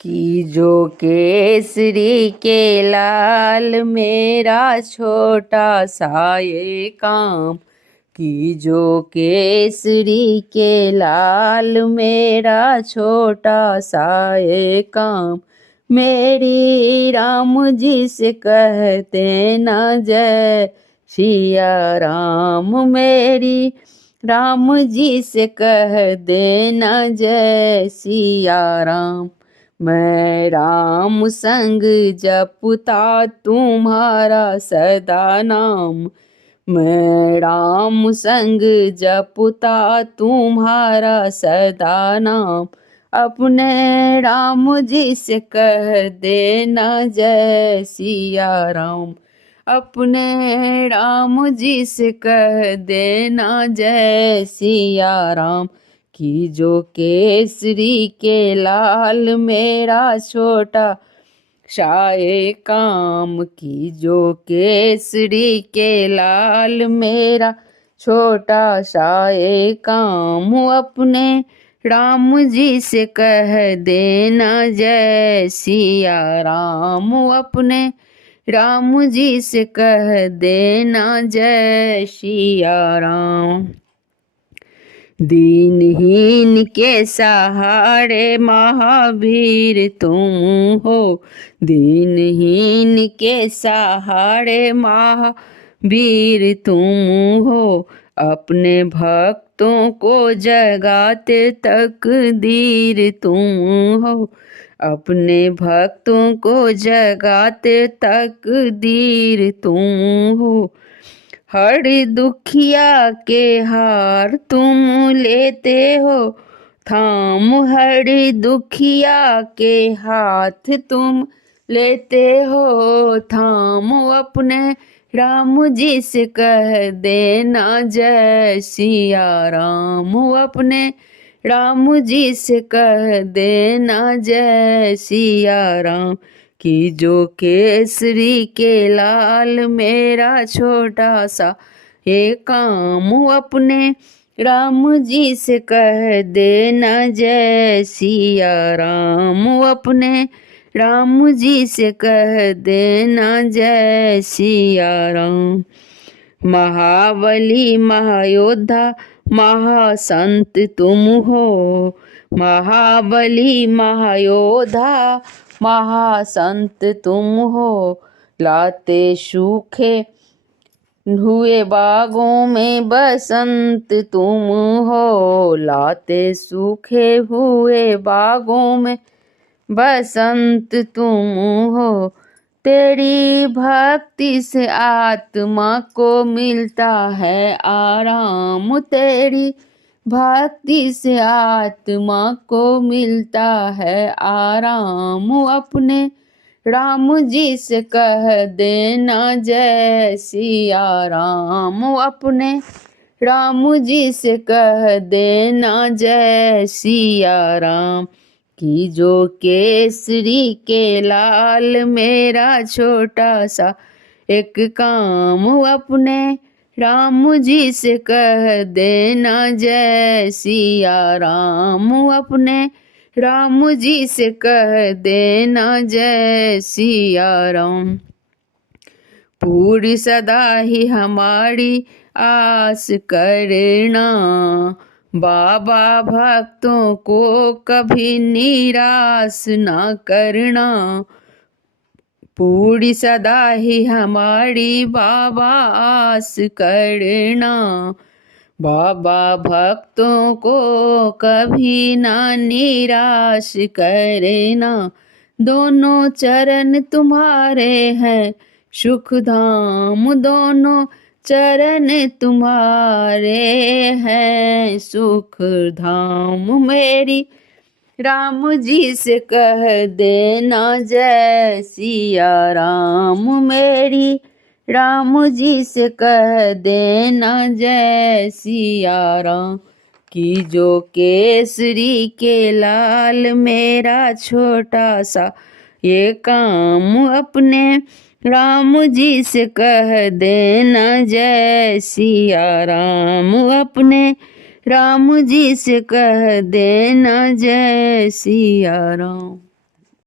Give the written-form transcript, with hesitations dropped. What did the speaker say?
कि जो केसरी के लाल मेरा छोटा सा ये काम, कि जो केसरी के लाल मेरा छोटा सा ये काम, मेरी राम जी से कहते न जय सिया राम, मेरी राम जी से कह देना जय सिया राम। मैं राम संग जपता तुम्हारा सदा नाम, मैं राम संग जपता तुम्हारा सदा नाम, अपने राम जी से कह देना जय सिया राम, अपने राम जी से कह देना जय सिया राम। कि जो केसरी के लाल मेरा छोटा शाये काम, कि जो केसरी के लाल मेरा छोटा शाये काम, अपने राम जी से कह देना जय सिया राम, अपने राम जी से कह देना जय सिया राम। दीनहीन के सहारे महावीर तुम हो, दीनहीन के सहारे महावीर तुम हो, अपने भक्तों को जगाते तकदीर तुम हो, अपने भक्तों को जगाते तकदीर तुम हो। हर दुखिया के हार तुम लेते हो थाम, हर दुखिया के हाथ तुम लेते हो थाम, अपने राम जी से कह देना जय सिया राम, अपने राम जी से कह देना जय सिया राम। कि जो केसरी के लाल मेरा छोटा सा ये काम, अपने राम जी से कह देना जय सिया राम, अपने राम जी से कह देना जय सिया राम। महाबली महायोद्धा महासंत तुम हो, महाबली महायोद्धा महासंत तुम हो, लाते सूखे हुए बागों में बसंत तुम हो, लाते सूखे हुए बागों में बसंत तुम हो। तेरी भक्ति से आत्मा को मिलता है आराम, तेरी भक्ति से आत्मा को मिलता है आराम, अपने राम जी से कह देना जय सिया राम, अपने राम जी से कह देना जय सिया राम। कि जो केसरी के लाल मेरा छोटा सा एक काम, अपने राम जी से कह देना जय सिया राम, अपने राम जी से कह देना जय सिया राम। पूरी सदा ही हमारी आस करना, बाबा भक्तों को कभी निराश ना करना, पूरी सदा ही हमारी बाबा आस करना, बाबा भक्तों को कभी ना निराश करना। दोनों चरण तुम्हारे हैं सुख धाम, दोनों चरण तुम्हारे हैं सुख धाम, मेरी राम जी से कह देना जय सिया राम, मेरी राम जी से कह देना जय सिया राम। कि जो केसरी के लाल मेरा छोटा सा ये काम, अपने राम जी से कह देना जय सिया राम, अपने राम जी से कह देना जय सिया राम।